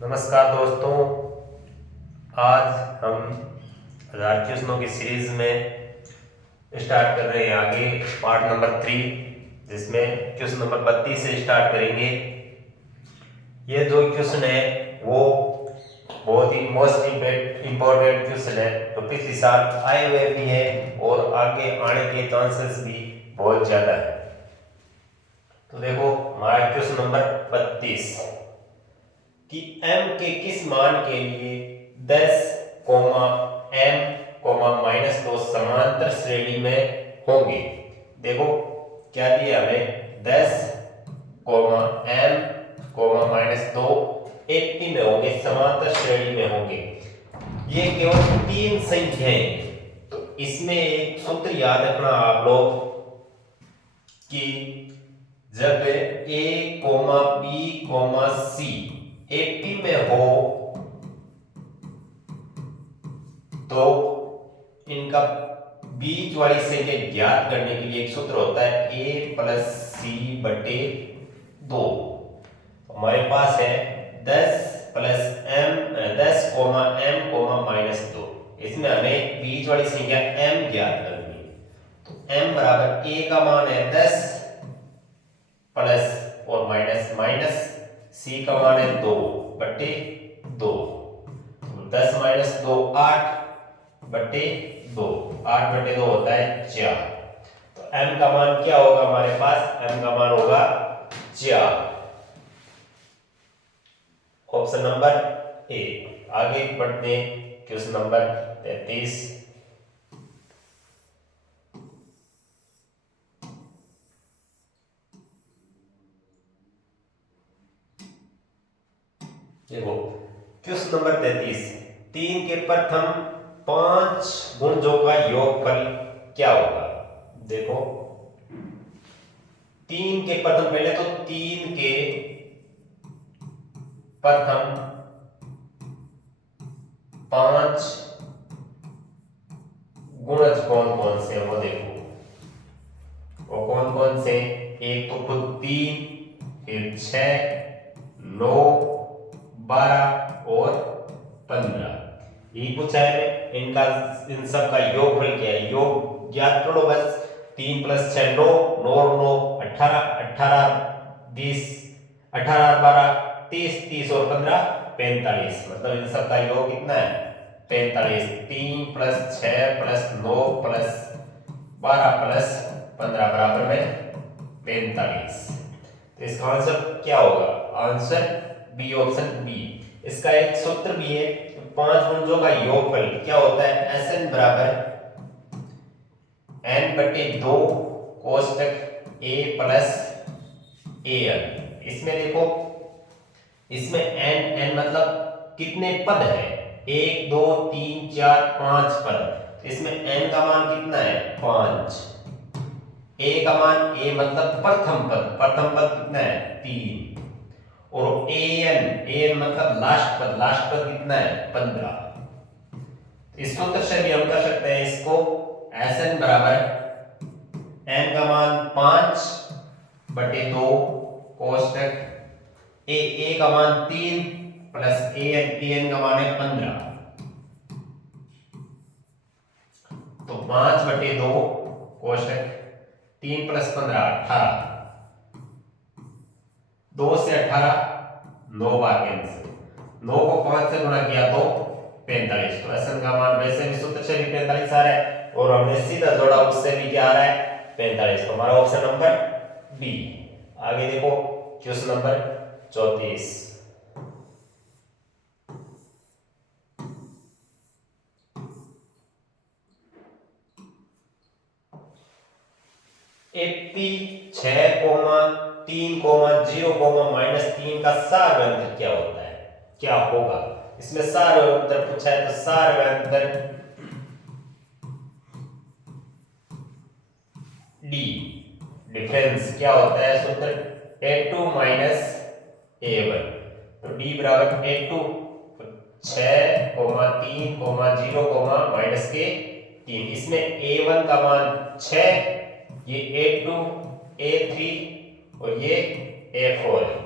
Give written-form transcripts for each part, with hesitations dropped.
नमस्कार दोस्तों, आज हम आधार क्वेश्चनों की सीरीज में स्टार्ट कर रहे हैं आगे पार्ट नंबर 3, जिसमें क्वेश्चन नंबर 32 से स्टार्ट करेंगे। ये जो क्वेश्चन है वो बहुत ही मोस्ट इम्पोर्टेंट क्वेश्चन है, तो पिछले साल आए हुए भी है और आगे आने के चांसेस भी बहुत ज़्यादा है। तो देखो हमारा क्वेश्चन नंबर 32 कि m के किस मान के लिए 10, m, -2 समांतर श्रेणी में होंगे। देखो क्या दिया हमें, 10, m, -2 80 में होंगे, समांतर श्रेणी में होंगे। ये केवल 3 संख्याएं, तो इसमें एक सूत्र याद रखना आप लोग कि जब a, b, c 80 में हो तो इनका बीच वाली संख्या ज्ञात करने के लिए एक सूत्र होता है a + c / 2। हमारे पास है 10, m, 10, m, -2। इसमें हमें बीच वाली संख्या m ज्ञात करनी है। तो m बराबर a का मान है 10 प्लस और माइनस c का मान है 2/2। 10 - 2 8/2, 8/2 होता है 4। तो m का मान क्या होगा हमारे पास, m का मान होगा 4। Option number A. आगे बढ़ते क्वेश्चन नंबर 33। देखो क्वेश्चन नंबर 33, 3 के प्रथम 5 गुणजों का योगफल क्या होगा। देखो 3 के प्रथम, पहले तो 3 के प्रथम 5 गुणज कौन कौन से हैं वो देखो, वो कौन कौन से। एक तो खुद 3, फिर 6, 9, 12 और 15। यही पूछा है इनका, इन सब का योगफल क्या है। योग ज्ञात करो बस। 3 + 6 9, 9 9 18, 18 20, 18 12 30, 30 और 15 45। मतलब इन सब का योग कितना है, 45। 3 + 6 + 9 + 12 + 15 बराबर में 45। तो इसका आंसर क्या होगा, आंसर बी, ऑप्शन बी। इसका एक सूत्र भी है, 5 गुणजों का योगफल क्या होता है, Sn बराबर n/2 कोष्टक a + an। इसमें देखो, इसमें n मतलब कितने पद है, 1 2 3 4 5 पद। इसमें n का मान कितना है, 5। a का मान, a मतलब प्रथम पद कितना है, 3। और an मतलब लास्ट पद कितना है, 15। इस सूत्र से भी हम कर सकते हैं इसको, Sn बराबर n का मान 5/2 कोष्टक a का मान 3 प्लस an का मान है 15। तो 5/2 कोष्टक 3 + 15 18। 2 से 18 9 बार कैंसिल, 9 को 5 से गुणा किया तो 45। तो Sn का मान वैसे भी सूत्र से भी 45 आ रहा है और हमने सीधा जोड़ा उससे भी क्या आ रहा है, 45। तो हमारा ऑप्शन नंबर बी। आगे देखो क्वेश्चन नंबर 34। एट्टी 6,3,0,-3 का सारवंतर क्या होता है, क्या होगा। इसमें सारवंतर पूछा है, तो सारवंतर डी, डिफरेंस क्या होता है, सूत्र a2 - a1। तो d बराबर a2 6,3,0,-3। इसमें a1 का मान 6, ये a2 a3 और ये a4 है।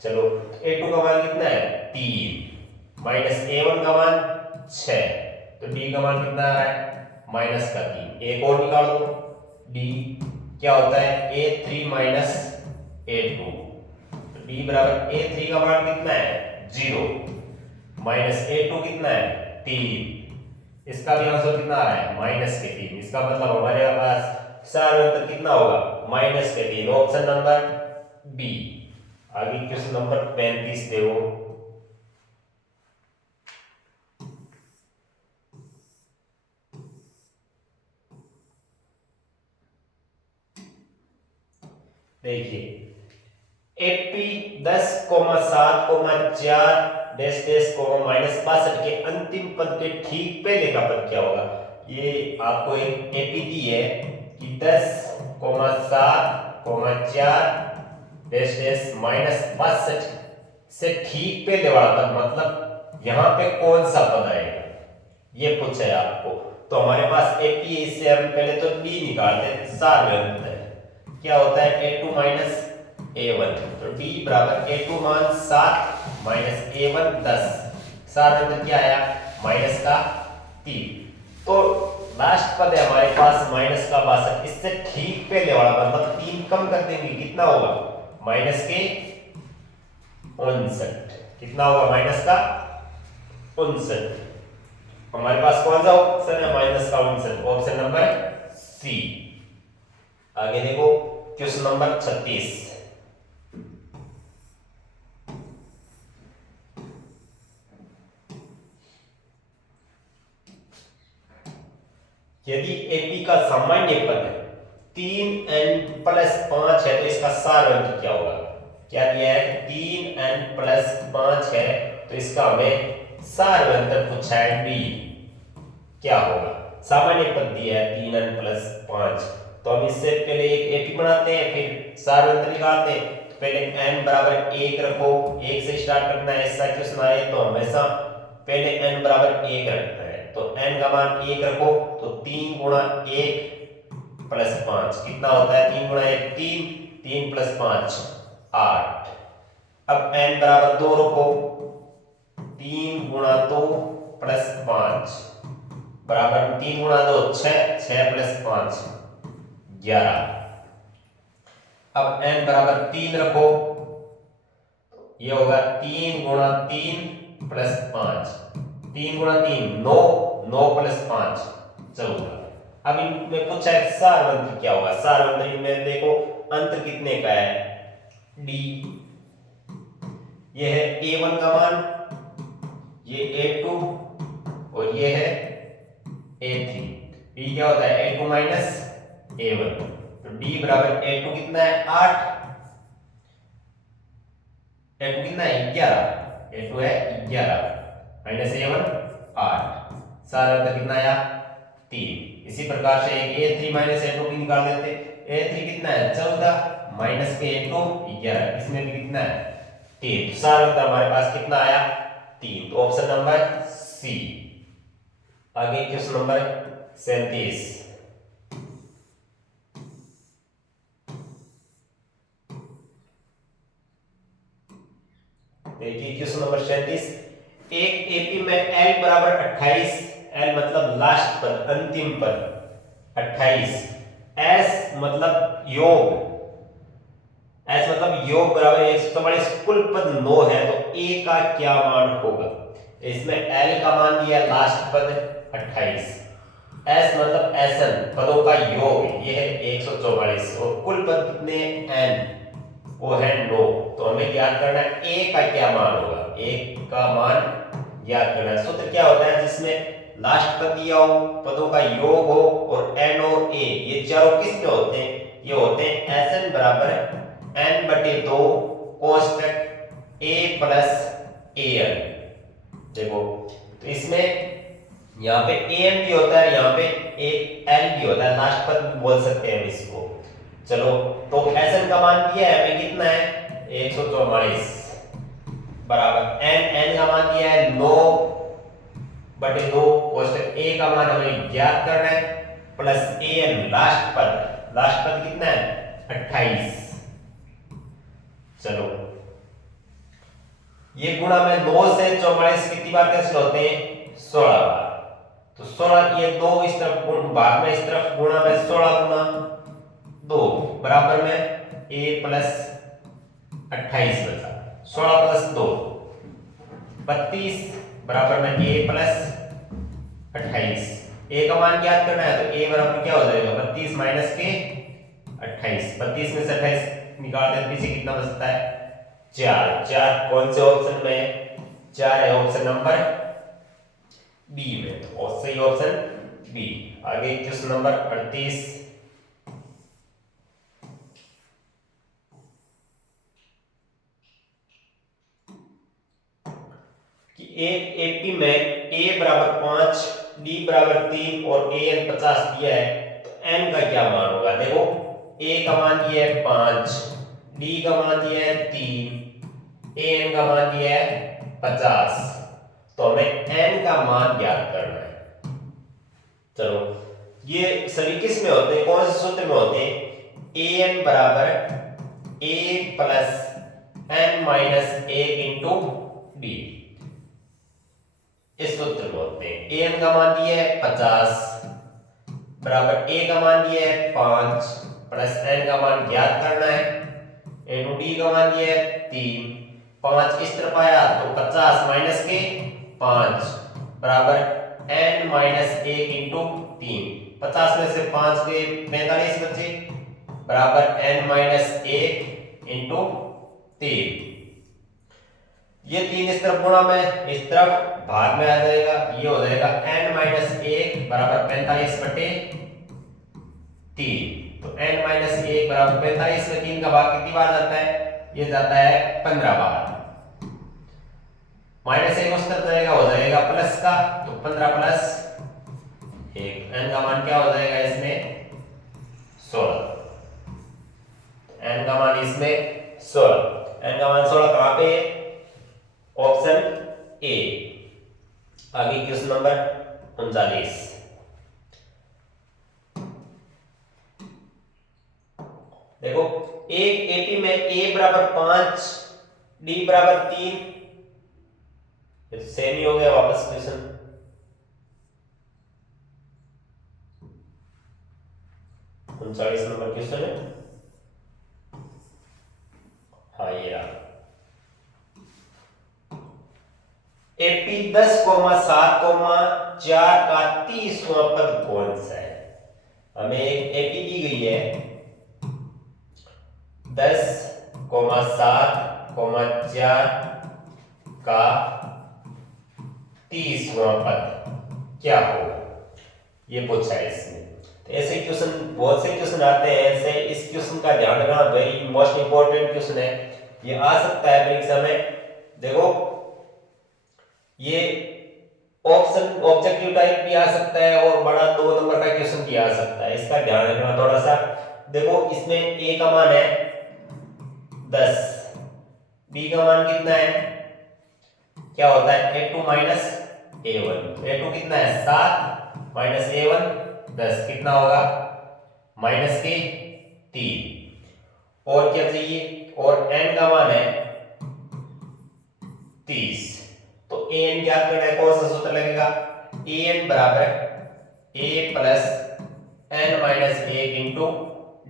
चलो a2 का मान कितना है 3 माइनस a1 का मान 6, तो d का मान कितना आ रहा है माइनस का 3। एक और निकाल दो, d क्या होता है a3 माइनस a2, तो d बराबर a3 का मान कितना है 0 माइनस a2 कितना है 3, इसका भी आंसर कितना आ रहा है माइनस के 3। इसका मतलब हमारे पास सारा अंतर कितना होगा माइनस के 3, ऑप्शन नंबर बी। आगे क्वेश्चन नंबर 35 देखो, देखिए एपी 10,7,4 डैश डैश माइनस 62 के अंतिम पद के ठीक पहले का पद क्या होगा। ये आपको एक एपी दी है कि 10,7,4 डैश डैश माइनस 62 से ठीक पहले वाला पद, मतलब यहाँ पे कौन सा पद आएगा ये पूछा है आपको। तो हमारे पास एपी है, इससे हम पहले तो डी निकालते हैं, सार में अंतर है क्या होता है a2 माइनस a1, तो d बराबर a2 मान 7 माइनस a1 10, सात अंतर क्या आया माइनस का 3। तो लास्ट पद है हमारे पास माइनस का 62, इससे ठीक पहले वाला मतलब 3 कम कर देंगे कितना होगा माइनस के 59, कितना होगा माइनस का 59। हमारे पास कौन सा ऑप्शन है माइनस का 59, ऑप्शन नंबर सी। आगे देखो क्वेश्चन नंबर 36, यदि एपी का सामान्य पद 3n प्लस 5 है तो इसका सार अंक क्या होगा। क्या दिया है 3n प्लस 5 है तो इसका हमें सार अंतर पूछा है डी, क्या होगा। सामान्य पद दिया है 3n प्लस 5, तो हम इससे पहले एक एपी बनाते हैं फिर सार अंतर निकालते हैं। तो पहले n बराबर 1 रखो, 1 से स्टार्ट करना है, ऐसा क्वेश्चन आए तो हमेशा पहले n बराबर 1 रखना है। तो n का मान 1 रखो, तो 3 गुणा 1 प्लस 5 कितना होता है 3 गुणा 1 3, 3 प्लस 5 8। अब n बराबर 2 रखो, 3 गुणा 2 प्लस 5 बराबर 3 गुणा 2 6, 6 प्लस 5 11। अब n बराबर 3 रखो, ये होगा 3 गुणा 3 प्लस 5, 3 गुणा 3 9, 9 प्लस 5 14। अब इनमें पूछा है सार अंतर क्या होगा। सार अंतर में देखो अंतर कितने का है d, ये है a1 का मान, ये a2 और ये है a3। d क्या होता है a2 माइनस a1, तो d बराबर a2 कितना है 8, a2 कितना है 11, a2 है 11 माइनस a1 8, सारा अंतर कितना आया 3। इसी प्रकार से एक a3 माइनस a2 भी निकाल देते, a3 कितना है 14 माइनस के a2 11, इसमें भी कितना है 3, सारा अंतर हमारे पास कितना आया 3, तो ऑप्शन नंबर सी। आगे क्वेश्चन नंबर 37, देखिए क्वेश्चन नंबर 37, एक एपी में l बराबर 28, l मतलब लास्ट पद अंतिम पद 28, s मतलब योग, s मतलब योग बराबर 144, कुल पद 9 है तो a का क्या मान होगा। इसमें l का मान दिया लास्ट पद 28, s मतलब sn पदों का योग ये है 144 और कुल पद कितने n वो है 9, तो हमें ज्ञात करना है a का क्या मान होगा। a का मान ज्ञात करना है, सूत्र क्या होता है जिसमें लास्ट पद दिया हो, पदों का योग हो और n और a ये चारों किस में होते हैं, ये होते हैं sn बराबर n बटे 2 कोष्टक a प्लस an। देखो तो इसमें यहाँ पे an भी होता है, यहाँ पे एक l भी होता है, लास्ट पद बोल सकते हैं हम इसको। चलो तो sn का मान दिया है हमें कितना है 144 बराबर n का मान दिया है 9 बटे 2 कोष्टक a का मान हमें ज्ञात करना है प्लस an लास्ट पद कितना है 28। चलो ये गुणा में 2 से 44 कितनी बार कैंसिल होते हैं? 16 बार। तो 16 ये 2 इस तरफ भाग में इस तरफ गुणा में 16 गुना 2 बराबर में a प्लस 28 बचा। 16 प्लस 2 32 बराबर में a प्लस 28। a का मान ज्ञात करना है तो a बराबर क्या हो जाएगा? 32 माइनस के 28। 32 में से 28 निकालते हैं पीछे कितना बचता है? 4। 4 कौन से ऑप्शन में है? 4 है ऑप्शन नंबर बी में। तो सही ऑप्शन बी। आगे क्वेश्चन नंबर 38। कि एक एपी में a बराबर 5, d बराबर 3 और an 50 दिया है तो n का क्या मान होगा? देखो a का मान दिया है 5, d का मान दिया है 3, an का मान दिया है 50। तो हमें n का मान ज्ञात करना है। चलो ये सभी किस में होते हैं? कौन से सूत्र में होते हैं? an बराबर a plus n minus 1 into d, इस सूत्र में होते हैं। an का मान दिया है 50 बराबर a का मान दिया है 5 प्लस n का मान ज्ञात करना है इंटू d का मान दिया है 3। 5 इस तरफ आया तो 50 माइनस के 5 बराबर n माइनस 1 इंटू 3। 50 में से 5 गए 45 बचे बराबर n माइनस 1 इंटू 3। ये 3 इस तरफ गुणा में इस तरफ भाग में आ जाएगा। ये हो जाएगा n माइनस 1 बराबर 45 बटे 3। तो n माइनस 1 बराबर 45 में 3 का भाग कितनी बार जाता है? ये जाता है 15 बार। माइनस 1 उस तरफ जाएगा हो जाएगा प्लस का, तो 15 प्लस 1। n का मान क्या हो जाएगा इसमें? 16। n का मान इसमें 16। n का मान 16 कहां पे है? Option A. आगे क्वेश्चन नंबर 39। देखो एक एपी में a बराबर 5, d बराबर 3, सेम ही हो गया वापस क्वेश्चन। उनचालीस नंबर क्वेश्चन है। हाँ ये रहा। एपी 10,7,4 का 30वां पद कौन सा है? हमें एक एपी दी गई है 10,7,4 का 30वां पद क्या होगा? ये पूछा है इसमें। तो ऐसे क्वेश्चन बहुत से क्वेश्चन आते हैं। ऐसे इस क्वेश्चन का ध्यान रखना वेरी मोस्ट इंपॉर्टेंट क्वेश्चन है। ये आ सकता है परीक्षा में। देखो ये ऑप्शन ऑब्जेक्टिव टाइप भी आ सकता है और बड़ा 2 नंबर का क्वेश्चन भी आ सकता है। इसका ध्यान रखना थोड़ा सा। देखो इसमें a का मान है 10, b का मान कितना है? क्या होता है? a2 minus a1। a2 कितना है? 7 माइनस a1 10 कितना होगा? माइनस के 3। और क्या चाहिए? और n का मान है 30। तो an क्या करना है? कौन सा सूत्र लगेगा? an बराबर a plus n minus 1 into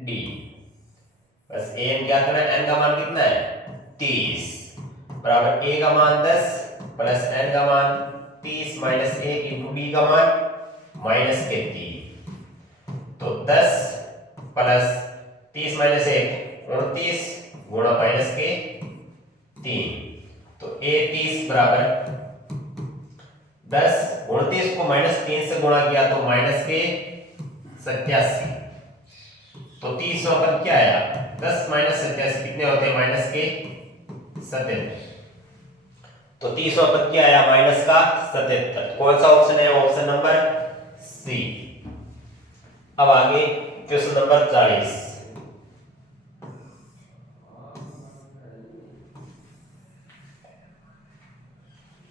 d। बस an क्या करना है? n का मान कितना है? 30 बराबर a का मान 10 प्लस n का मान 30 माइनस 1 इंटू d का मान माइनस के 3। तो 10 प्लस 30 माइनस 1 29 गुणा माइनस के 3। तो a 30 बराबर 10 29 को माइनस 3 से गुणा किया तो माइनस के 87। तो 30 पद क्या आया? 10 माइनस 87 कितने होते हैं? माइनस के 77। तो 30 पद क्या आया? माइनस का 77। कौन सा ऑप्शन है? Option number C. अब आगे क्वेश्चन नंबर 40।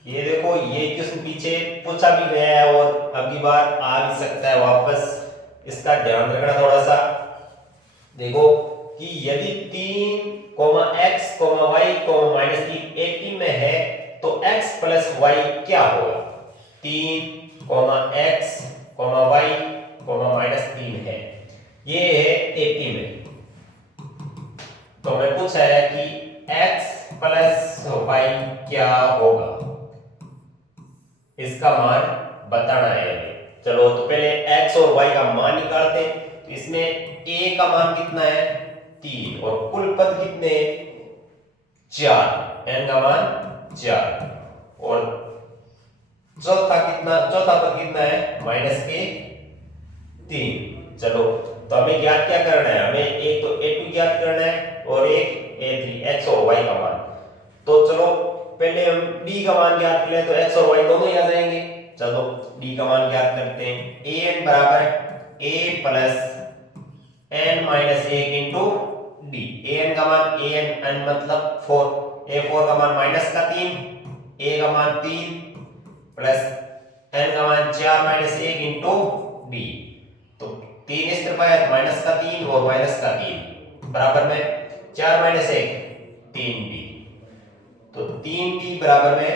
ये देखो ये क्वेश्चन पीछे पूछा भी गया है और अगली बार आ भी सकता है वापस। इसका ध्यान रखना थोड़ा सा। देखो कि यदि 3, x, y, -3 एपी में है x प्लस वाई क्या होगा? 3 x y -3 है। ये है एपी में। तो हमें पूछा है कि x प्लस वाई क्या होगा, इसका मान बताना है हमें। चलो तो पहले x और y का मान निकालते हैं। तो इसमें a का मान कितना है? 3 और कुल पद कितने? 4, n का मान 4 और चौथा पद कितना है? -3। चलो तो हमें ज्ञात क्या करना है? हमें एक तो a2 ज्ञात करना है और एक a3, x और y का मान। तो चलो पहले हम d का मान ज्ञात कर ले, तो x और y दोनों ही आ जाएंगे। चलो d का मान ज्ञात करते हैं। an बराबर a plus n minus 1 into D. an का मान n मतलब 4, a4 का मान -3, a का मान 3 प्लस n का मान 4 माइनस 1 इंटू डी। तो 3 इस तरफ आया, -3 और -3 बराबर में 4 माइनस 1 3d। तो 3d बराबर में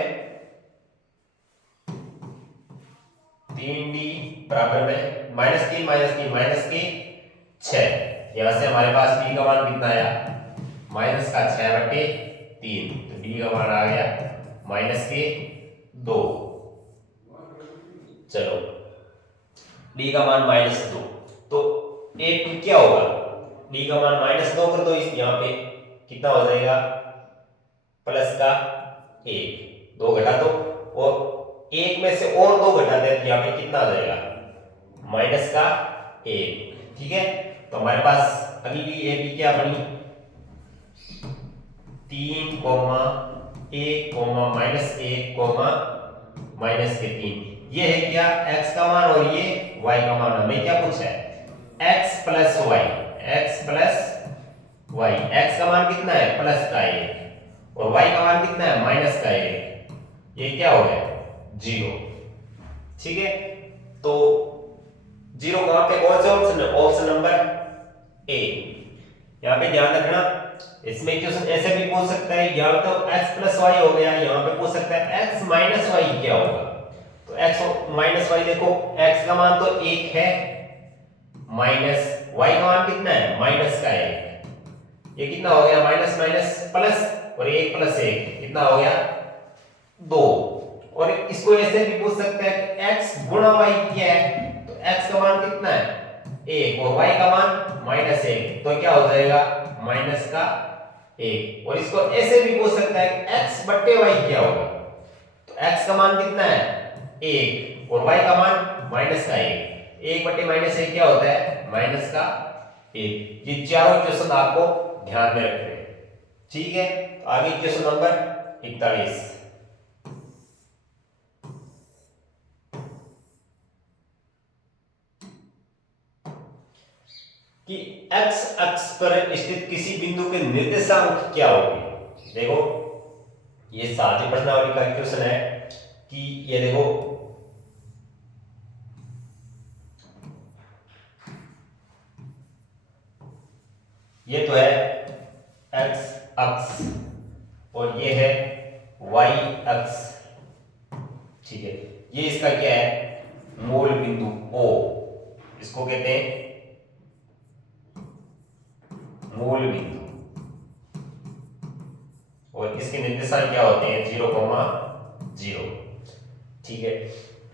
3d माइनस के 6। यहां से हमारे पास d का मान कितना आया? -6/3। तो d का मान आ गया -2। चलो d का मान -2। तो a2 क्या होगा? d का मान -2 कर दो, इस यहां पे कितना हो जाएगा? प्लस का 1, 2 घटा दो और एक में से और 2 घटा दे तो यहाँ पे कितना आ जाएगा? -1। ठीक है, तो हमारे पास अभी भी ए बी क्या बनी? 3, 1, -1, -3। ये है क्या? x का मान और ये y का मान। हमें क्या पूछा है? x plus Y. x का मान कितना है? प्लस का 1 और y का मान कितना है? माइनस का 1। ये क्या हो गया? 0। ठीक है, तो 0 कहां पे? कौन सा ऑप्शन है? Option number A. यहां पे ध्यान रखना, इसमें क्वेश्चन ऐसे भी पूछ सकता है, यहां तो x प्लस वाई हो गया, यहां पे पूछ सकता है x माइनस वाई क्या होगा। तो x माइनस वाई, देखो x का मान तो 1 है, माइनस y का मान कितना है? माइनस का 1। ये कितना हो गया? माइनस माइनस प्लस और 1 प्लस 1 कितना हो गया? 2। और इसको ऐसे भी पूछ सकते हैं कि x गुणा y क्या है? तो x का मान कितना है? 1 और y का मान -1। तो क्या हो जाएगा? माइनस का 1। और इसको ऐसे भी पूछ सकता है कि x बट्टे y क्या होगा? तो x का मान कितना है? 1 और y का मान माइनस का 1। 1 बट्टे -1 क्या होता है? माइनस का 1। ये चारों क्वेश्चन आपको ध्यान में रखने हैं। ठीक है, तो आगे क्वेश्चन नंबर 41 कि x अक्ष पर स्थित किसी बिंदु के निर्देशांक क्या होंगे। देखो ये सादे प्रश्नावली का क्वेश्चन है कि ये देखो ये तो है x अक्ष और ये है y अक्ष। ठीक है, ये इसका क्या है? मूल बिंदु O, इसको कहते हैं मूल बिंदु। और इसके निर्देशांक क्या होते हैं? 0,0। ठीक है,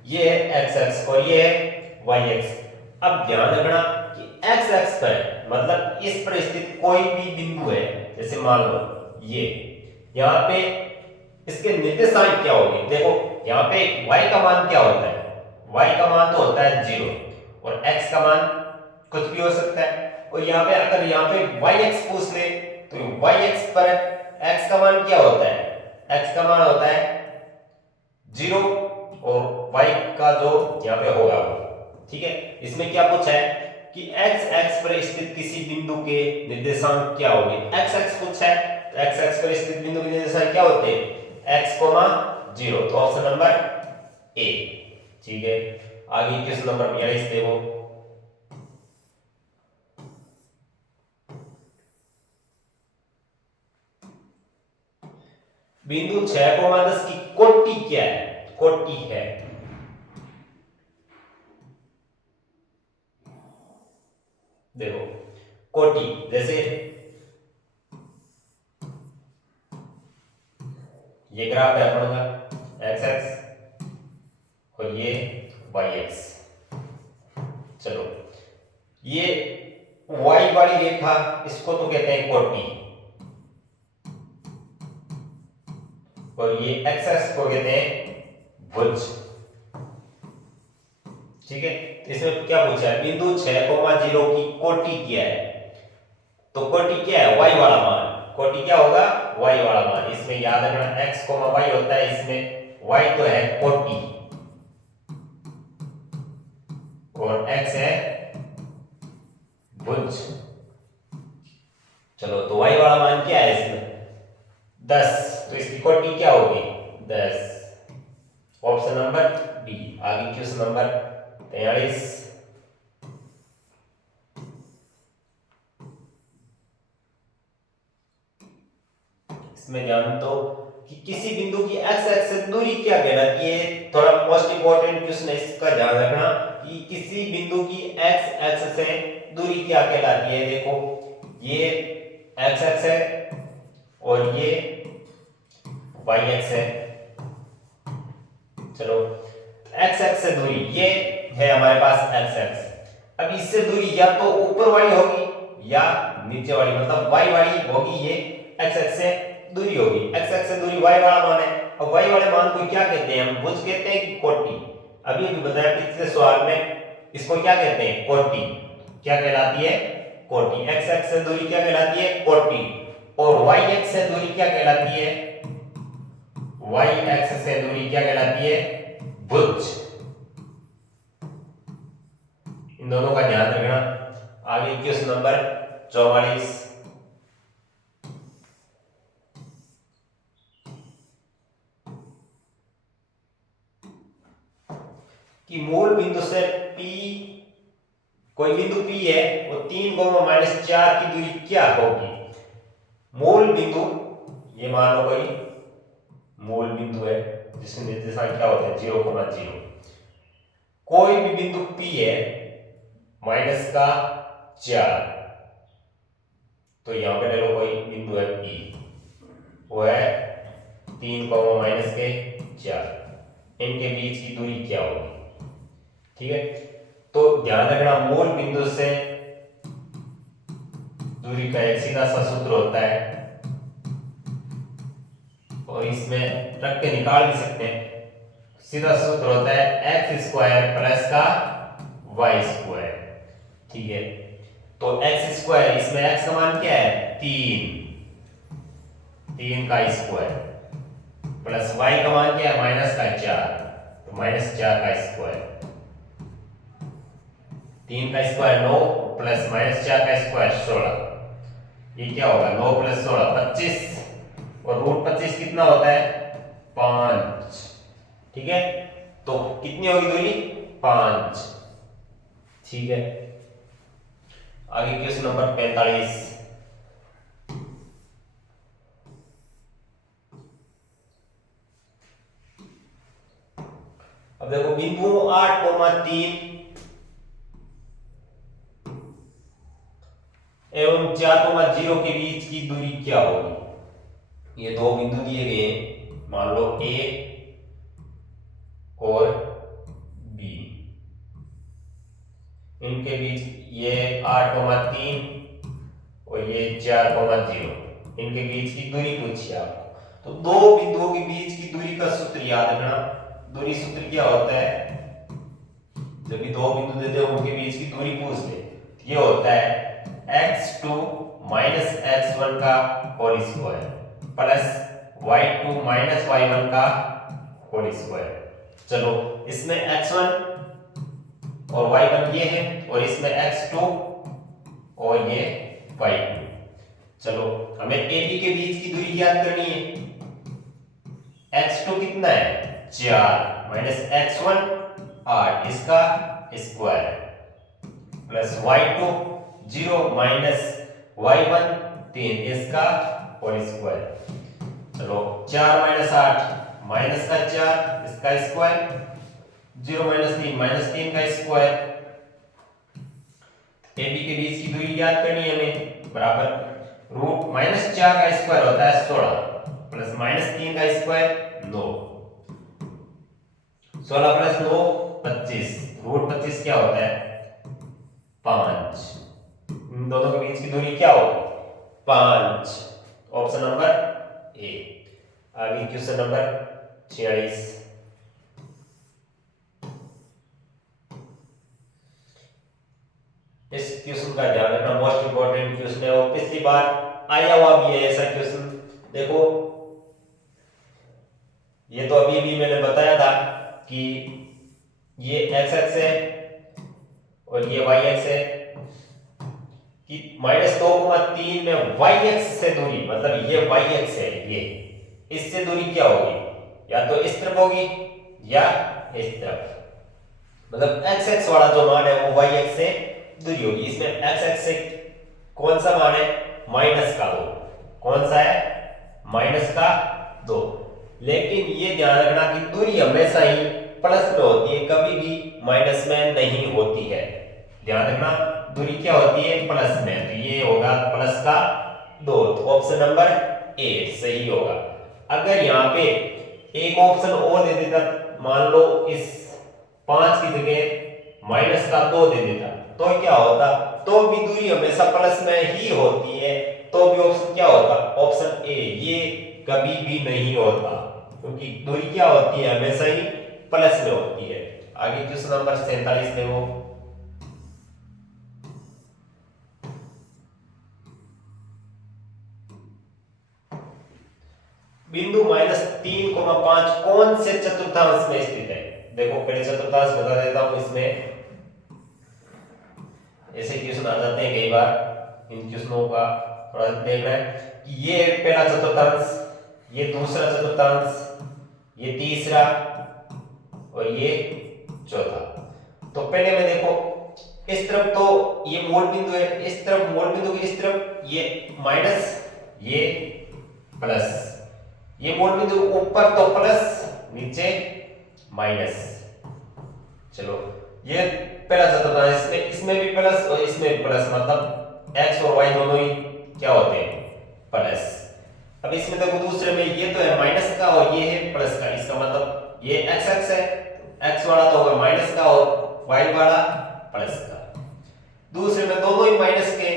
ये है x अक्ष और ये है y अक्ष। अब ध्यान रखना कि x अक्ष पर मतलब इस पर स्थित कोई भी बिंदु है, जैसे मान लो ये, यहां पे इसके निर्देशांक क्या होंगे? देखो यहां पे y का मान क्या होता है? y का मान तो होता है 0 और x का मान कुछ भी हो सकता है। और यहाँ पे अगर यहाँ पे y x पूछ ले तो y x पर x का मान क्या होता है? x का मान होता है 0 और y का जो यहाँ पे होगा वो। ठीक है, इसमें क्या पूछा है कि x x पर स्थित किसी बिंदु के निर्देशांक क्या होंगे? x x पूछा है, तो x x पर स्थित बिंदु के निर्देशांक क्या होते हैं? x, 0। तो ऑप्शन नंबर ए। ठीक है, आगे क्वेश्चन नंबर 42 देखो बिंदु 6,10 की कोटि क्या है? कोटि है देखो कोटि, जैसे ये ग्राफ है अपना का एक्स एक्स और ये वाई एक्स। चलो ये वाई वाली रेखा इसको तो कहते हैं कोटि और ये एक्स एक्स को कहते हैं भुज। ठीक है, तो इसमें क्या पूछा है? बिंदु 6,0 की कोटि क्या है? तो कोटि क्या है? y वाला मान। कोटि क्या होगा? y वाला मान। इसमें याद रखना x, y होता है, इसमें y तो है कोटि और x है भुज। चलो तो y वाला मान क्या है इसमें? 10, तो इसकी कोटि क्या होगी? 10। Option number B. आगे क्वेश्चन नंबर 43। इसमें ध्यान दो कि किसी बिंदु की x एक्स से दूरी क्या कहलाती है। थोड़ा मोस्ट इंपॉर्टेंट क्वेश्चन है, इसका ध्यान रखना कि किसी बिंदु की x एक्स से दूरी क्या कहलाती है। देखो ये x एक्स है और ये y एक्स है। चलो x एक्स से दूरी ये है हमारे पास x एक्स। अब इससे दूरी या तो ऊपर वाली होगी या नीचे वाली, मतलब y वाली होगी, ये x एक्स से दूरी होगी। x एक्स से दूरी y वाला मान है। अब y वाले मान को क्या कहते हैं? हम भुज कहते हैं कि कोटि? अभी अभी बताया पिछले सवाल में, इसको क्या कहते हैं? कोटि। क्या कहलाती है? कोटि। x एक्स से दूरी क्या कहलाती है? कोटि। और y एक्स से दूरी क्या कहलाती है? y एक्स से दूरी क्या कहलाती है? भुज। इन दोनों का ध्यान रखना। आगे क्वेश्चन नंबर 44। कि मूल बिंदु से P, कोई बिंदु P है, वो 3,-4 की दूरी क्या होगी? मूल बिंदु, ये मान लो कोई मूल बिंदु है जिसमें निर्देशांक क्या होते हैं? 0,0। कोई भी बिंदु P है -4, तो यहां पे ले लो कोई बिंदु है P, वो है 3,-4। इनके बीच की दूरी क्या होगी? ठीक है, तो ध्यान रखना मूल बिंदु से दूरी का एक सीधा सा सूत्र होता है और इसमें रख के निकाल भी सकते हैं। सीधा सूत्र होता है x² प्लस का y²। ठीक है, तो x², इसमें x का मान क्या है? 3 का स्क्वायर प्लस y का मान क्या है? -4, तो -4 का स्क्वायर। 3 का स्क्वायर 9 प्लस -4 का स्क्वायर 16। ये क्या होगा? 9 प्लस 16 25, और √25 कितना होता है? 5। ठीक है, तो कितनी होगी दूरी? 5। ठीक है, आगे क्वेश्चन नंबर 45। अब देखो बिंदु 8,3 एवं 4,0 के बीच की दूरी क्या होगी? ये दो बिंदु दिए गए हैं, मान लो A और B। इनके बीच ये 8,3 और ये 4,0, इनके बीच की दूरी पूछी आपको। तो दो बिंदुओं के बीच की दूरी का सूत्र याद रखना। दूरी सूत्र क्या होता है? जब भी दो बिंदु देते हैं उनके बीच की दूरी पूछ ले, ये होता है x2 - x1 का whole square plus y2 - y1 का होल स्क्वायर। चलो इसमें x1 और y1 ये है और इसमें x2 और ये y2। चलो हमें AB के बीच की दूरी याद करनी है। x2 कितना है? 4 - x1 8, इसका स्क्वायर प्लस y2 0 - y1 3, इसका होल स्क्वायर। चलो 4 माइनस 8 माइनस का 4 इसका स्क्वायर, 0 माइनस 3 माइनस 3 का स्क्वायर। ए बी के बीच की दूरी याद करनी है हमें, बराबर रूट माइनस 4 का स्क्वायर होता है 16 प्लस माइनस 3 का स्क्वायर 9, 16 प्लस 9 25, रूट 25 क्या होता है 5। इन दोनों के बीच की दूरी क्या होगी 5। Option number A. आगे क्वेश्चन नंबर 46। इस क्वेश्चन का ध्यान रखना, मोस्ट इंपॉर्टेंट क्वेश्चन है और पिछली बार आया हुआ भी है ऐसा क्वेश्चन। देखो ये तो अभी भी मैंने बताया था कि ये एक्स एक्स है और ये वाई एक्स है कि -2,3 में वाई एक्स से दूरी, मतलब ये वाई एक्स है, ये इससे दूरी क्या होगी, या तो इस तरफ होगी या इस तरफ, मतलब एक्स एक्स वाला जो मान है वो वाई एक्स से दूरी होगी। इसमें एक्स एक्स से कौन सा मान है -2, कौन सा है -2। लेकिन ये ध्यान रखना कि दूरी हमेशा ही प्लस में होती है, कभी भी माइनस में नहीं होती है। ध्यान रखना दूरी क्या होती है प्लस में, तो ये होगा प्लस का 2, तो ऑप्शन नंबर ए सही होगा। अगर यहाँ पे एक ऑप्शन और दे देता, मान लो इस 5 की जगह -2 दे देता, तो क्या होता, तो भी दूरी हमेशा प्लस में ही होती है, तो भी ऑप्शन क्या होता ऑप्शन ए, ये कभी भी नहीं होता, क्योंकि दूरी क्या होती है हमेशा ही प्लस में होती है। आगे क्वेश्चन नंबर 47 देखो। बिंदु -3,5 कौन से चतुर्थांश में स्थित है। देखो पहले चतुर्थांश बता देता हूं, इसमें ऐसे क्वेश्चन आ जाते हैं कई बार, इन क्वेश्चनों का थोड़ा देखना है कि ये पहला चतुर्थांश, ये दूसरा चतुर्थांश, ये तीसरा और ये चौथा। तो पहले में देखो इस तरफ तो ये मूल बिंदु है, इस तरफ मूल बिंदु की इस तरफ ये माइनस, ये प्लस, ये मूल बिंदु ऊपर तो प्लस नीचे माइनस। चलो ये पहला चतुर्थांश, इसमें इसमें भी प्लस और इसमें भी प्लस, मतलब x और y दोनों ही क्या होते हैं प्लस। अब इसमें देखो दूसरे में ये तो है माइनस का और ये है प्लस का, इसका मतलब ये x x है, x वाला तो होगा माइनस का और y वाला प्लस का। दूसरे में दोनों ही माइनस के,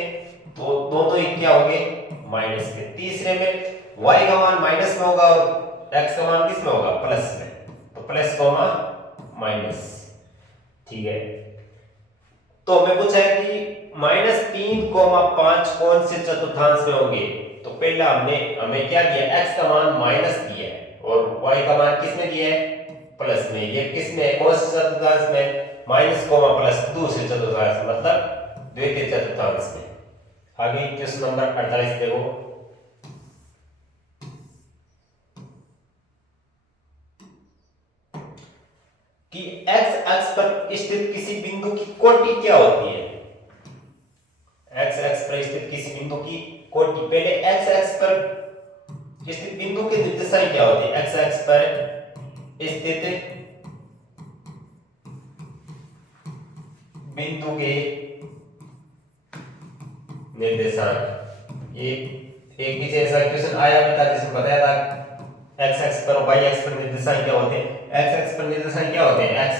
तो दोनों ही क्या होंगे माइनस के। तीसरे में y का मान माइनस में होगा और x का मान किस में होगा प्लस में, तो प्लस कॉमा माइनस। ठीक है, तो हमें पूछा है कि -3,5 कौन से चतुर्थांश में होंगे। तो पहला हमें क्या दिया, x का मान माइनस दिया है और y का मान किस में दिया है प्लस में। ये किस में कौन से चतुर्थांश में, माइनस कॉमा प्लस दूसरे चतुर्थांश, मतलब द्वितीय चतुर्थांश में। आगे क्वेश्चन नंबर 48 देखो। कि x अक्ष पर स्थित किसी बिंदु की कोटि क्या होती है। x अक्ष पर स्थित किसी बिंदु की कोटि, पहले x अक्ष पर स्थित बिंदु के निर्देशांक क्या होते हैं। x अक्ष पर स्थित बिंदु के निर्देशांक, ये एक पीछे ऐसा क्वेश्चन आया भी था जिसमें बताया था x अक्ष पर y अक्ष पर निर्देशांक क्या होते हैं। x अक्ष पर निर्देशांक क्या होते हैं x,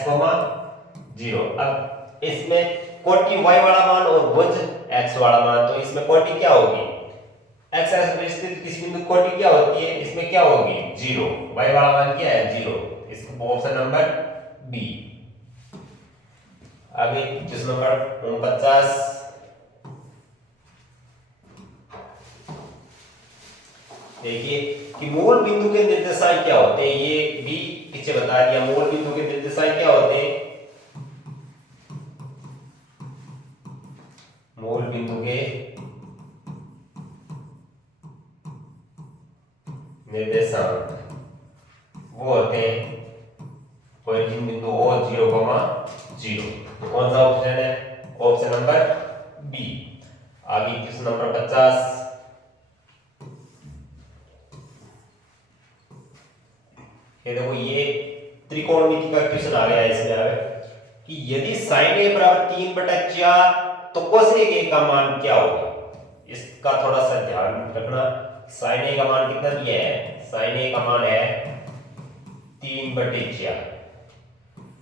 0। अब इसमें कोटि y वाला मान और भुज x वाला मान, तो इसमें कोटि क्या होगी, x अक्ष पर स्थित किसी बिंदु कोटि क्या होती है, इसमें क्या होगी 0, y वाला मान क्या है 0, इसका ऑप्शन नंबर बी। आगे क्वेश्चन नंबर 49। देखिए कि मूल बिंदु के निर्देशांक क्या होते हैं, ये भी पीछे बता दिया। मूल बिंदु के निर्देशांक क्या होते हैं, मूल बिंदु के निर्देशांक वो होते हैं ओरिजिन बिंदु O 0,0। तो कौन सा ऑप्शन है, ऑप्शन नंबर बी। आगे क्वेश्चन नंबर 50। ये देखो ये त्रिकोणमिति का क्वेश्चन आ गया इसमें आ गया कि यदि sin a बराबर 3/4 तो cosec a का मान क्या होगा। इसका थोड़ा सा ध्यान रखना। sin a का मान कितना दिया है, sin a का मान है 3/4।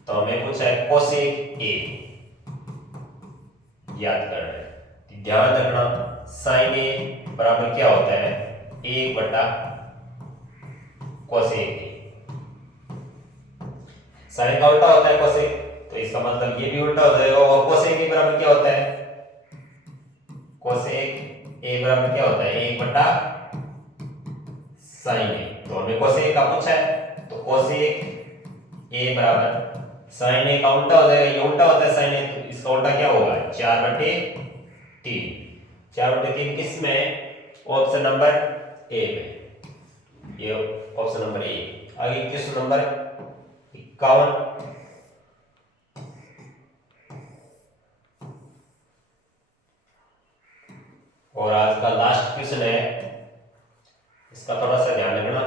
तो हमें पूछा है cosec a याद करना है। तो ध्यान रखना sin a बराबर क्या होता है 1/cosec a। साइन का उल्टा होता है cosec, तो इसका मतलब ये भी उल्टा हो जाएगा। और cosec a बराबर क्या होता है, cosec a बराबर क्या होता है 1/sin a। तो हमें cosec का पूछा है, तो cosec a बराबर sin a का उल्टा हो जाएगा, ये उल्टा होता है sin a, तो इसका उल्टा क्या होगा 4/3। 4/3 किस में, ऑप्शन नंबर ए में, ये ऑप्शन नंबर ए। आगे क्वेश्चन नंबर 51। और आज का लास्ट क्वेश्चन है, इसका थोड़ा सा ध्यान रखना।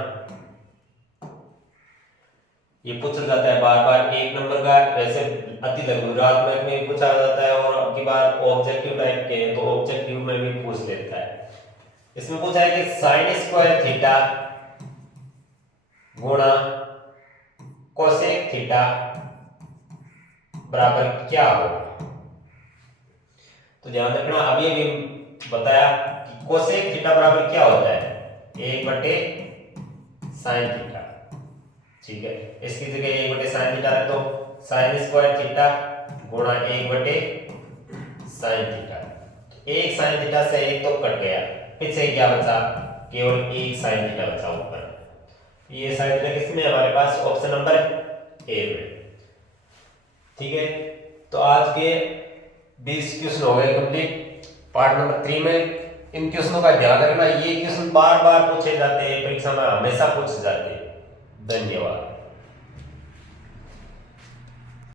ये पूछा जाता है बार बार, एक नंबर का वैसे अति लघुरात्मक में पूछा जाता है और अब की बार ऑब्जेक्टिव टाइप के हैं तो ऑब्जेक्टिव में भी पूछ लेता है। इसमें पूछा है कि साइन स्क्वायर थीटा गुणा कोसेक थीटा बराबर क्या होगा। तो ध्यान रखना, अभी अभी बताया कि कोसेक थीटा बराबर क्या होता है 1/sin थीटा। ठीक है, इसकी जगह 1/sin थीटा रख दो, साइन स्क्वायर थीटा गुणा 1/sin थीटा। एक साइन थीटा से एक तो कट गया, पीछे क्या बचा, केवल एक साइन थीटा बचा ऊपर। ये साइन थीटा किसमें हमारे पास, ऑप्शन नंबर ए में। ठीक है, तो आज के 20 क्वेश्चन हो गए कंप्लीट पार्ट नंबर 3 में। इन क्वेश्चनों का ध्यान रखना, ये क्वेश्चन बार बार पूछे जाते हैं परीक्षा में, हमेशा पूछे जाते हैं। धन्यवाद।